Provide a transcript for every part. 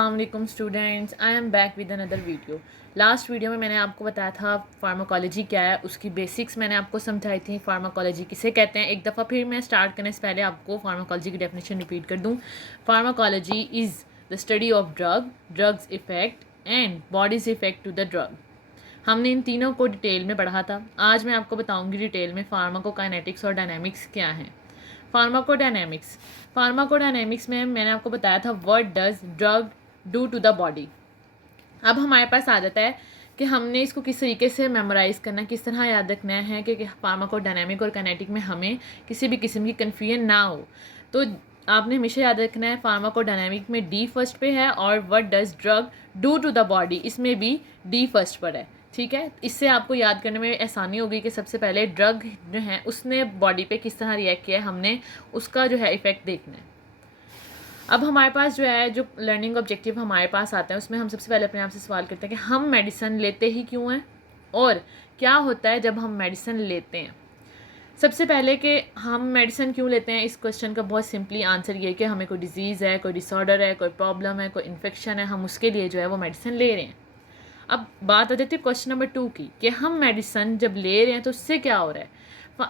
अस्सलाम students, I am back with another video. Last video में मैंने आपको बताया था फार्माकोलॉजी क्या है, उसकी बेसिक्स मैंने आपको समझाई थी। फार्माकोलॉजी किसे कहते हैं, एक दफ़ा फिर मैं स्टार्ट करने से पहले आपको फार्माकोलॉजी की डेफिनेशन रिपीट कर दूँ। Pharmacology is the study of drugs effect and bodies effect to the drug. हमने इन तीनों को डिटेल में पढ़ा था। आज मैं आपको बताऊँगी डिटेल में फार्माकोकाइनेटिक्स और डायनेमिक्स क्या हैं। फार्माकोडायनेमिक्स में मैंने आपको बताया था what does drug do to the body. अब हमारे पास आ जाता है कि हमने इसको किस तरीके से मेमोराइज़ करना, किस तरह याद रखना है कि फार्माकोडायनेमिक और काइनेटिक में हमें किसी भी किस्म की कन्फ्यूजन ना हो। तो आपने हमेशा याद रखना है फार्माकोडायनेमिक में डी फर्स्ट पे है और what does drug do to the body इसमें भी डी फर्स्ट पर है। ठीक है, इससे आपको याद करने में आसानी होगी कि सबसे पहले ड्रग जो है उसने बॉडी पे किस तरह रिएक्ट किया है, हमने उसका जो है इफ़ेक्ट देखना है। अब हमारे पास जो है जो लर्निंग ऑब्जेक्टिव हमारे पास आता है उसमें हम सबसे पहले अपने आप से सवाल करते हैं कि हम मेडिसिन लेते ही क्यों हैं और क्या होता है जब हम मेडिसिन लेते हैं। सबसे पहले कि हम मेडिसिन क्यों लेते हैं, इस क्वेश्चन का बहुत सिंपली आंसर ये है कि हमें कोई डिजीज़ है, कोई डिसऑर्डर है, कोई प्रॉब्लम है, कोई इन्फेक्शन है, हम उसके लिए जो है वो मेडिसिन ले रहे हैं। अब बात आ जाती है क्वेश्चन नंबर 2 की कि हम मेडिसिन जब ले रहे हैं तो उससे क्या हो रहा है।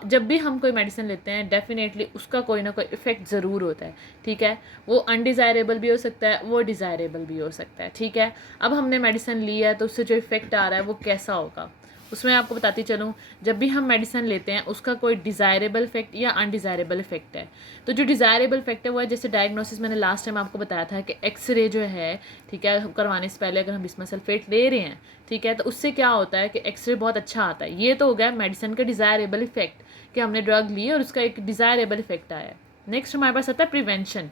जब भी हम कोई मेडिसिन लेते हैं डेफिनेटली उसका कोई ना कोई इफ़ेक्ट ज़रूर होता है। ठीक है, वो अनडिज़ायरेबल भी हो सकता है, वो डिज़ायरेबल भी हो सकता है। ठीक है, अब हमने मेडिसिन ली है तो उससे जो इफ़ेक्ट आ रहा है वो कैसा होगा, उसमें आपको बताती चलूँ। जब भी हम मेडिसिन लेते हैं उसका कोई डिज़ायरेबल इफेक्ट या अनडिज़ायरेबल इफेक्ट है। तो जो डिज़ायरेबल इफेक्ट है वो है जैसे डायग्नोसिस मैंने लास्ट टाइम आपको बताया था कि एक्सरे जो है, ठीक है, करवाने से पहले अगर हम बिस्मथ सल्फेट ले रहे हैं, ठीक है, तो उससे क्या होता है कि एक्सरे बहुत अच्छा आता है। ये तो हो गया मेडिसिन का डिज़ायरेबल इफेक्ट कि हमने ड्रग ली और उसका एक डिज़ायरेबल इफेक्ट आया है। नेक्स्ट हमारे पास आता है प्रिवेंशन।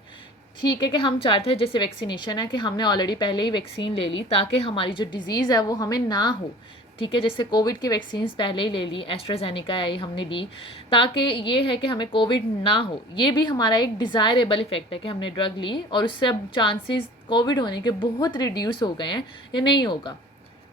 ठीक है कि हम चाहते हैं जैसे वैक्सीनेशन है कि हमने ऑलरेडी पहले ही वैक्सीन ले ली ताकि हमारी जो डिज़ीज़ है वो हमें ना हो। ठीक है, जैसे कोविड की वैक्सीन्स पहले ही ले ली, एस्ट्राजेनेका आई हमने ली ताकि ये है कि हमें कोविड ना हो। ये भी हमारा एक डिज़ायरेबल इफेक्ट है कि हमने ड्रग ली और उससे अब चांसेस कोविड होने के बहुत रिड्यूस हो गए हैं, ये नहीं होगा।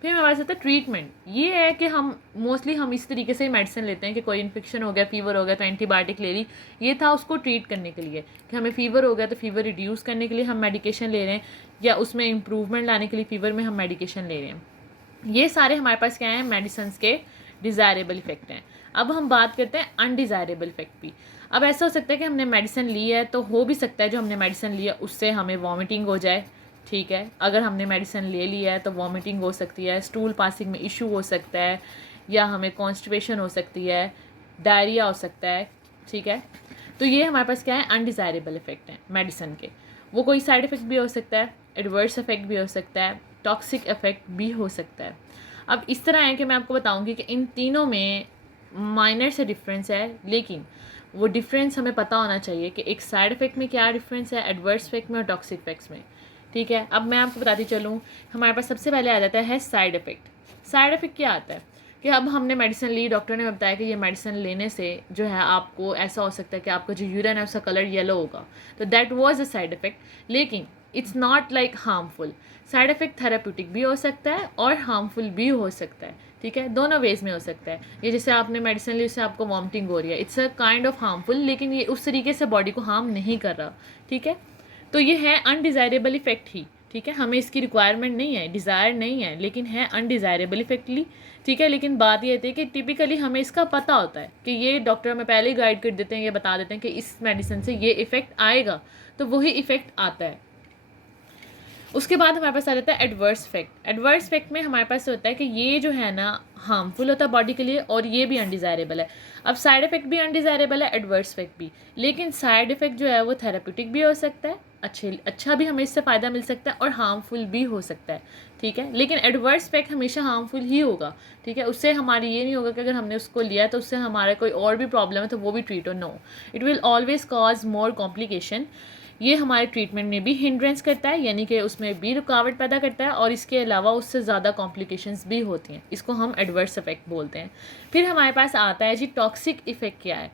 फिर हमारे पास आता है ट्रीटमेंट। ये है कि हम मोस्टली हम इस तरीके से ही मेडिसिन लेते हैं कि कोई इन्फेक्शन हो गया, फीवर हो गया तो एंटीबायोटिक ले ली। ये था उसको ट्रीट करने के लिए कि हमें फ़ीवर हो गया तो फीवर रिड्यूस करने के लिए हम मेडिकेशन ले रहे हैं या उसमें इम्प्रूवमेंट लाने के लिए फ़ीवर में हम मेडिकेशन ले रहे हैं। ये सारे हमारे पास क्या हैं, मेडिसिन के डिज़ायरेबल इफ़ेक्ट हैं। अब हम बात करते हैं अनडिज़ायरेबल इफ़ेक्ट भी। अब ऐसा हो सकता है कि हमने मेडिसिन ली है तो हो भी सकता है जो हमने मेडिसिन लिया उससे हमें वॉमिटिंग हो जाए। ठीक है, अगर हमने मेडिसिन ले लिया है तो वॉमिटिंग हो सकती है, स्टूल पासिंग में इशू हो सकता है या हमें कॉन्स्टिपेशन हो सकती है, डायरिया हो सकता है। ठीक है, तो ये हमारे पास क्या है, अनडिज़ायरेबल इफ़ेक्ट हैं मेडिसिन के। वो कोई साइड इफ़ेक्ट भी हो सकता है, एडवर्स इफ़ेक्ट भी हो सकता है, टॉक्सिक इफ़ेक्ट भी हो सकता है। अब इस तरह है कि मैं आपको बताऊंगी कि इन तीनों में माइनर से डिफरेंस है, लेकिन वो डिफरेंस हमें पता होना चाहिए कि एक साइड इफ़ेक्ट में क्या डिफरेंस है, एडवर्स इफ़ेक्ट में और टॉक्सिक इफ़ेक्ट्स में। ठीक है, अब मैं आपको बताती चलूँ, हमारे पास सबसे पहले आ जाता है साइड इफ़ेक्ट। साइड इफ़ेक्ट क्या आता है कि अब हमने मेडिसिन ली, डॉक्टर ने बताया कि ये मेडिसिन लेने से जो है आपको ऐसा हो सकता है कि आपका जो यूरिन है उसका कलर येलो होगा, तो that was a side effect. लेकिन it's not like harmful. Side effect therapeutic भी हो सकता है और हार्मफुल भी हो सकता है। ठीक है, दोनों वेज में हो सकता है। ये जैसे आपने मेडिसिन ली उससे आपको वॉमिटिंग हो रही है, it's a kind of harmful, लेकिन ये उस तरीके से बॉडी को हार्म नहीं कर रहा। ठीक है, तो ये है अनडिज़ायरेबल इफ़ेक्ट ही। ठीक है, हमें इसकी रिक्वायरमेंट नहीं है, डिज़ायर नहीं है, लेकिन है अनडिज़ायरेबल इफ़ेक्टली। ठीक है, लेकिन बात ये होती है कि टिपिकली हमें इसका पता होता है कि ये डॉक्टर हमें पहले ही गाइड कर देते हैं, ये बता देते हैं कि इस मेडिसिन से ये इफ़ेक्ट आएगा, तो वही इफ़ेक्ट आता है। उसके बाद हमारे पास आ जाता है एडवर्स इफेक्ट। एडवर्स इफेक्ट में हमारे पास होता है कि ये जो है ना हार्मफुल होता है बॉडी के लिए और ये भी अनडिज़ायरेबल है। अब साइड इफेक्ट भी अनडिज़ायरेबल है, एडवर्स इफेक्ट भी, लेकिन साइड इफेक्ट जो है वो थेराप्यूटिक भी हो सकता है, अच्छा भी हमें इससे फ़ायदा मिल सकता है और हार्मफुल भी हो सकता है। ठीक है, लेकिन एडवर्स इफेक्ट हमेशा हार्मफुल ही होगा। ठीक है, उससे हमारी ये नहीं होगा कि अगर हमने उसको लिया तो उससे हमारा कोई और भी प्रॉब्लम है तो वो भी ट्रीट हो, no, it will always cause more complication. ये हमारे ट्रीटमेंट में भी हिंड्रेंस करता है, यानी कि उसमें भी रुकावट पैदा करता है और इसके अलावा उससे ज़्यादा कॉम्प्लिकेशंस भी होती हैं। इसको हम एडवर्स इफेक्ट बोलते हैं। फिर हमारे पास आता है जी टॉक्सिक इफेक्ट क्या है।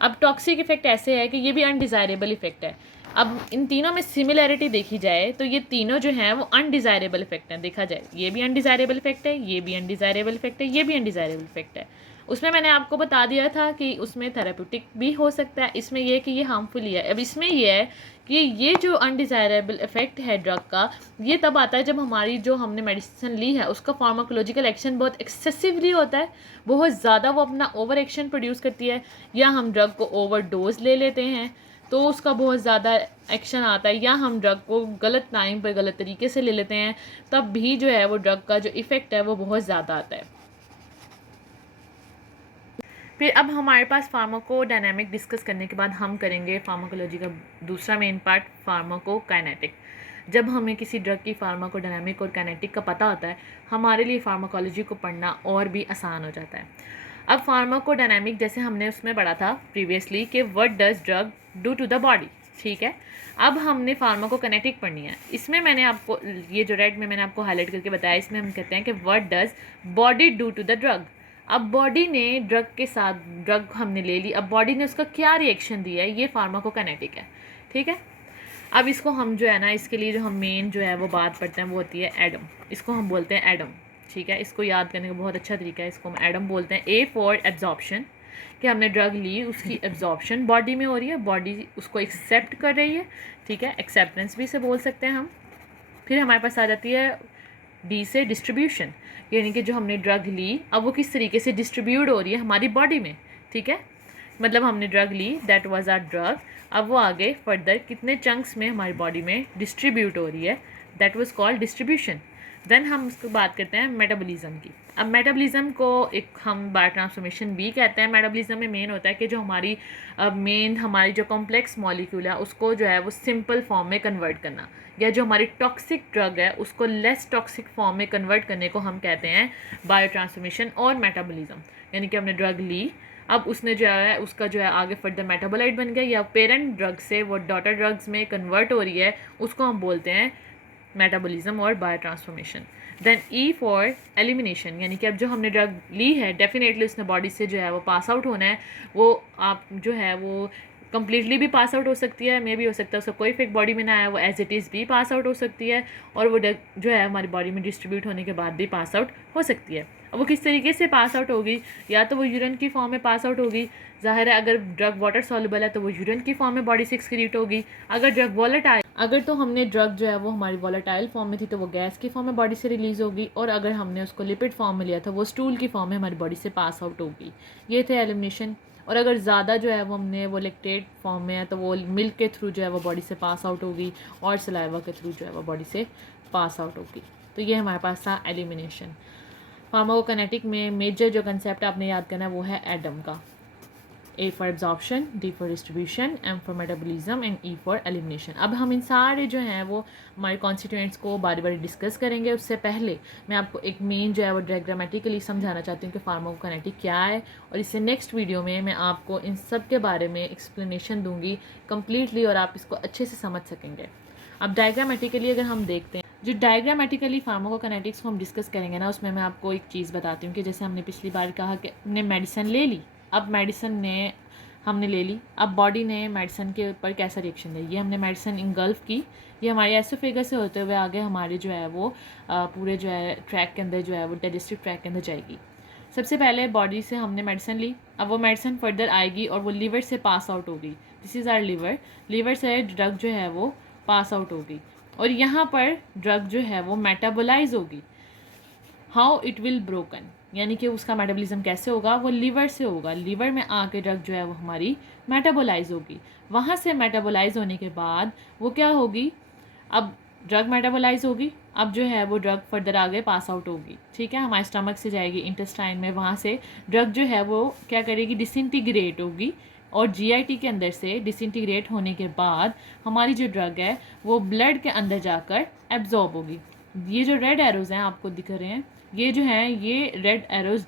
अब टॉक्सिक इफेक्ट ऐसे है कि ये भी अनडिज़ायरेबल इफेक्ट है। अब इन तीनों में सिमिलैरिटी देखी जाए तो ये तीनों जो हैं वो अनडिज़ायरेबल इफेक्ट हैं। देखा जाए ये भी अनडिज़ायरेबल इफेक्ट है, ये भी अनडिज़ायरेबल इफेक्ट है, ये भी अनडिज़ायरेबल इफेक्ट है। उसमें मैंने आपको बता दिया था कि उसमें थेराप्यूटिक भी हो सकता है, इसमें ये कि ये हार्मफुल ही है। अब इसमें ये है कि ये जो अनडिज़ायरेबल इफ़ेक्ट है ड्रग का, ये तब आता है जब हमारी जो हमने मेडिसिन ली है उसका फार्माकोलॉजिकल एक्शन बहुत एक्सेसिवली होता है, बहुत ज़्यादा वो अपना ओवर एक्शन प्रोड्यूस करती है, या हम ड्रग को ओवर डोज ले लेते हैं तो उसका बहुत ज़्यादा एक्शन आता है, या हम ड्रग को गलत टाइम पर गलत तरीके से ले लेते हैं, तब भी जो है वो ड्रग का जो इफ़ेक्ट है वो बहुत ज़्यादा आता है। फिर अब हमारे पास फार्माकोडायनामिक डिस्कस करने के बाद हम करेंगे फार्माकोलॉजी का दूसरा मेन पार्ट, फार्माकोकाइनेटिक। जब हमें किसी ड्रग की फार्माकोडायनामिक और काइनेटिक का पता होता है, हमारे लिए फार्माकोलॉजी को पढ़ना और भी आसान हो जाता है। अब फार्माकोडायनामिक जैसे हमने उसमें पढ़ा था प्रीवियसली कि what does drug do to the body, ठीक है। अब हमने फार्माकोकाइनेटिक पढ़नी है। इसमें मैंने आपको ये जो रेड में मैंने आपको हाईलाइट करके बताया, इसमें हम कहते हैं कि what does body do to the drug. अब बॉडी ने ड्रग के साथ, ड्रग हमने ले ली, अब बॉडी ने उसका क्या रिएक्शन दिया है, ये फार्माकोकाइनेटिक है, ठीक है। अब इसको हम जो है ना, इसके लिए जो हम मेन जो है वो बात पढ़ते हैं वो होती है एडम। इसको हम बोलते हैं एडम, ठीक है। इसको याद करने का बहुत अच्छा तरीका है, इसको हम एडम बोलते हैं। ए फॉर एब्जॉर्प्शन, कि हमने ड्रग ली, उसकी एब्जॉर्प्शन बॉडी में हो रही है, बॉडी उसको एक्सेप्ट कर रही है, ठीक है। एक्सेप्टेंस भी इसे बोल सकते हैं हम। फिर हमारे पास आ जाती है डी से डिस्ट्रीब्यूशन, यानी कि जो हमने ड्रग ली अब वो किस तरीके से डिस्ट्रीब्यूट हो रही है हमारी बॉडी में, ठीक है। मतलब हमने ड्रग ली, दैट वाज आर ड्रग, अब वो आगे फर्दर कितने चंक्स में हमारी बॉडी में डिस्ट्रीब्यूट हो रही है, that was called distribution. Then हम उसको बात करते हैं मेटाबॉलिज्म की। अब मेटाबॉलिज्म को एक हम बायो ट्रांसफॉर्मेशन भी कहते हैं। मेटाबॉलिज्म में मेन होता है कि जो हमारी मेन हमारी जो कॉम्प्लेक्स मॉलिक्यूल है उसको जो है वो सिंपल फॉर्म में कन्वर्ट करना, या जो हमारी टॉक्सिक ड्रग है उसको लेस टॉक्सिक फॉर्म में कन्वर्ट करने को हम कहते हैं बायो ट्रांसफॉर्मेशन और मेटाबॉलिज्म। यानी कि हमने ड्रग ली, अब उसने जो है उसका जो है आगे फर्दर मेटाबोलाइट बन गया, या पेरेंट ड्रग से वो डॉटर ड्रग्स में कन्वर्ट हो रही है, उसको हम बोलते हैं मेटाबॉलिज्म और bio transformation. Then E for elimination, यानी कि अब जो हमने ड्रग ली है डेफिनेटली उसने बॉडी से जो है वो पास आउट होना है, वो आप जो है वो कम्प्लीटली भी पास आउट हो सकती है, मे भी हो सकता है उसका कोई इफेक्ट बॉडी में ना आया, वो एज इट इज़ भी पास आउट हो सकती है, और वो जो है हमारी बॉडी में डिस्ट्रीब्यूट होने के बाद भी पास आउट हो सकती है। अब वो किस तरीके से पास आउट होगी, या तो वो यूरिन की फॉर्म में पास आउट होगी, ज़ाहिर है अगर ड्रग वाटर सॉल्युबल है तो वो यूरिन की फॉर्म में बॉडी से एक्सक्रीट होगी। अगर ड्रग वॉलेटाइल, अगर तो हमने ड्रग जो है वो हमारी वॉलेटाइल फॉर्म में थी तो वो गैस की फॉर्म में बॉडी से रिलीज़ होगी, और अगर हमने उसको लिपिड फॉर्म में लिया था वो स्टूल की फॉर्म में हमारी बॉडी से पास आउट होगी। ये थे एलिमिनेशन। और अगर ज़्यादा जो है वो हमने वो लैक्टेट फॉर्म में है तो वो मिल्क के थ्रू जो है वो बॉडी से पास आउट होगी, और सलाइवा के थ्रू जो है वो बॉडी से पास आउट होगी। तो ये हमारे पास था एलिमिनेशन। फार्माकोकाइनेटिक में मेजर जो कंसेप्ट आपने याद करना है वो है एडम का। A for absorption, D for distribution, M for metabolism and E for elimination. अब हम इन सारे जो हैं वो हमारे कॉन्स्टिट्यूएंट्स को बारी बारी डिस्कस करेंगे। उससे पहले मैं आपको एक मेन जो है वो डायग्रामेटिकली समझाना चाहती हूँ कि फार्माकोकाइनेटिक क्या है, और इससे नेक्स्ट वीडियो में मैं आपको इन सब के बारे में एक्सप्लेनेशन दूंगी कम्प्लीटली, और आप इसको अच्छे से समझ सकेंगे। अब डायग्रामेटिकली अगर हम देखते हैं, जो डायग्रामेटिकली फार्माकोकाइनेटिक्स को हम डिस्कस करेंगे ना, उसमें मैं आपको एक चीज़ बताती हूँ कि जैसे हमने पिछली बार कहा कि हमने मेडिसिन ले ली, अब मेडिसिन ने हमने ले ली, अब बॉडी ने मेडिसिन के ऊपर कैसा रिएक्शन दिया। ये हमने मेडिसिन इंगल्फ की, ये हमारे एसोफेगस से होते हुए आगे हमारे जो है वो पूरे जो है ट्रैक के अंदर जो है वो डाइजेस्टिव ट्रैक के अंदर जाएगी। सबसे पहले बॉडी से हमने मेडिसिन ली, अब वो मेडिसिन फर्दर आएगी और वो लीवर से पास आउट होगी। This is our liver, liver से ड्रग जो है वो पास आउट होगी, और यहाँ पर ड्रग जो है वो मेटाबोलाइज होगी। हाउ इट विल ब्रोकन, यानी कि उसका मेटाबॉलिज्म कैसे होगा, वो लीवर से होगा। लीवर में आके ड्रग जो है वो हमारी मेटाबोलाइज होगी। वहाँ से मेटाबोलाइज होने के बाद वो क्या होगी, अब ड्रग मेटाबोलाइज होगी, अब जो है वो ड्रग फर्दर आगे पास आउट होगी, ठीक है। हमारे स्टमक से जाएगी इंटेस्टाइन में, वहाँ से ड्रग जो है वो क्या करेगी, डिसइंटीग्रेट होगी, और जीआईटी के अंदर से डिसइंटीग्रेट होने के बाद हमारी जो ड्रग है वो ब्लड के अंदर जाकर एब्जॉर्ब होगी। ये जो रेड एरोज़ हैं आपको दिख रहे हैं, ये जो हैं ये रेड एरोज़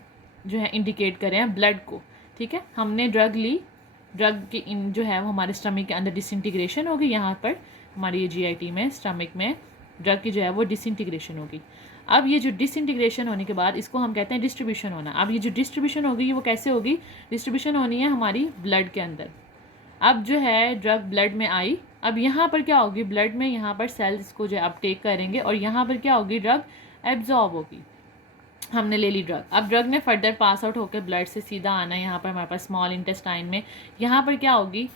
जो है इंडिकेट कर रहे हैं ब्लड को, ठीक है। हमने ड्रग ली, ड्रग की इन जो है वो हमारे स्टमक के अंदर डिसइंटीग्रेशन होगी, यहाँ पर हमारी ये जीआईटी में स्टमक में ड्रग की जो है वो डिसइंटीग्रेशन होगी। अब ये जो डिसइंटीग्रेशन होने के बाद इसको हम कहते हैं डिस्ट्रीब्यूशन होना। अब ये जो डिस्ट्रीब्यूशन होगी वो कैसे होगी, डिस्ट्रीब्यूशन होनी है हमारी ब्लड के अंदर। अब जो है ड्रग ब्लड में आई, अब यहाँ पर क्या होगी, ब्लड में यहाँ पर सेल्स को जो अपटेक करेंगे, और यहाँ पर क्या होगी, ड्रग एब्जॉर्ब होगी। हमने ले ली ड्रग। अब ड्रग ने फर्दर पास आउट होकर ब्लड से सीधा आना है यहाँ पर हमारे पास स्मॉल इंटेस्टाइन में। यहाँ पर क्या होगी,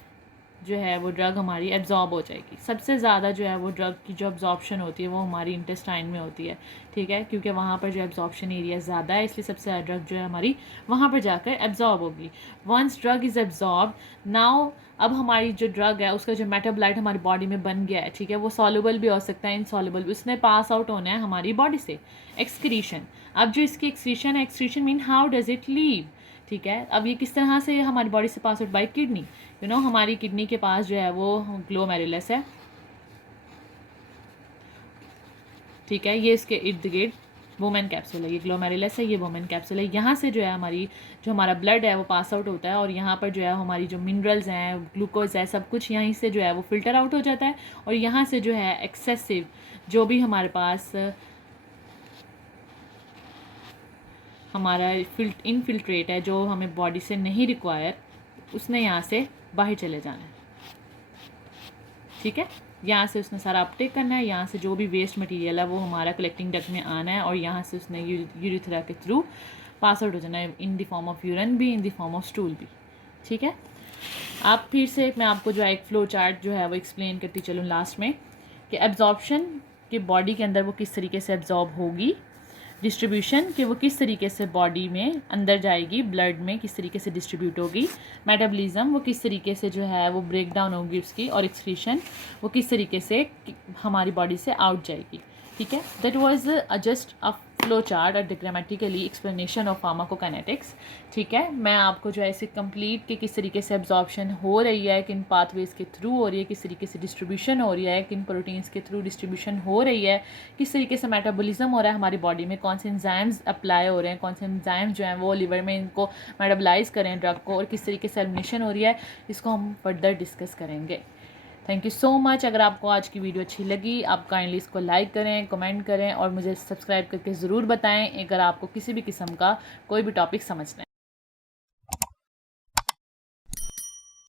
जो है वो ड्रग हमारी एब्जॉर्ब हो जाएगी। सबसे ज़्यादा जो है वो ड्रग की जो एब्जॉर्प्शन होती है वो हमारी इंटेस्टाइन में होती है, ठीक है, क्योंकि वहाँ पर जो एब्जॉर्प्शन एरिया ज़्यादा है, इसलिए सबसे ज़्यादा ड्रग जो है हमारी वहाँ पर जाकर एब्जॉर्ब होगी। Once drug is absorb, now अब हमारी जो ड्रग है उसका जो मेटाबोलाइट हमारी बॉडी में बन गया है, ठीक है, वो सॉल्युबल भी हो सकता है, इनसॉल्युबल भी, उसने पास आउट होना है हमारी बॉडी से। एक्सक्रीशन, अब जो इसकी एक्सक्रीशन है, excretion mean how does it leave, ठीक है। अब ये किस तरह से हमारी बॉडी से pass out, by kidney. You know हमारी किडनी के पास जो है वो ग्लोमेरुलस है, ठीक है, ये इसके इर्द गिर्द वोमेन कैप्सूल है, ये ग्लोमेरुलस है, ये वोमेन कैप्सूल है। यहाँ से जो है हमारी जो हमारा ब्लड है वो पास आउट होता है और यहाँ पर जो है हमारी जो मिनरल्स हैं, ग्लूकोज है, सब कुछ यहीं से जो है वो फिल्टर आउट हो जाता है। और यहाँ से जो है एक्सेसिव जो भी हमारे पास हमारा इनफिल्ट्रेट है, जो हमें बॉडी से नहीं रिक्वायर, उसने यहाँ से बाहर चले जाना है, ठीक है। यहाँ से उसने सारा अपटेक करना है, यहाँ से जो भी वेस्ट मटेरियल है वो हमारा कलेक्टिंग डक्ट में आना है और यहाँ से उसने यूरिथ्रा के थ्रू पास आउट हो जाना है, in the form of urine भी, in the form of stool भी, ठीक है। आप फिर से मैं आपको जो है एक फ्लो चार्ट जो है वो एक्सप्लेन करती चलूँ लास्ट में, कि एब्जॉर्प्शन के बॉडी के अंदर वो किस तरीके से एब्जॉर्ब होगी, डिस्ट्रीब्यूशन कि वो किस तरीके से बॉडी में अंदर जाएगी, ब्लड में किस तरीके से डिस्ट्रीब्यूट होगी, मेटाबॉलिज्म वो किस तरीके से जो है वो ब्रेक डाउन होगी उसकी, और एक्सक्रीशन वो किस तरीके से हमारी बॉडी से आउट जाएगी, ठीक है। That was just a flow chart और डिग्रामेटिकली एक्सप्लेनेशन ऑफ फार्माकोकाइनेटिक्स, ठीक है। मैं आपको जो है इसे कंप्लीट कि किस तरीके से एब्जॉर्प्शन हो रही है, किन पाथवेज के थ्रू हो रही है, किस तरीके से डिस्ट्रीब्यूशन हो रही है, किन प्रोटीन्स के थ्रू डिस्ट्रीब्यूशन हो रही है, किस तरीके से मेटाबॉलिज्म हो रहा है हमारी बॉडी में, कौन से एंजाइम्स अप्लाई हो रहे हैं, कौन से एंजाइम्स जो हैं वो लिवर में इनको मेटाबोलाइज करें ड्रग को, और किस तरीके से एलिमिनेशन हो रही है, इसको हम फर्दर डिस्कस करेंगे। Thank you so much. अगर आपको आज की वीडियो अच्छी लगी, आप काइंडली इसको लाइक करें, कमेंट करें और मुझे सब्सक्राइब करके ज़रूर बताएं अगर आपको किसी भी किस्म का कोई भी टॉपिक समझना है।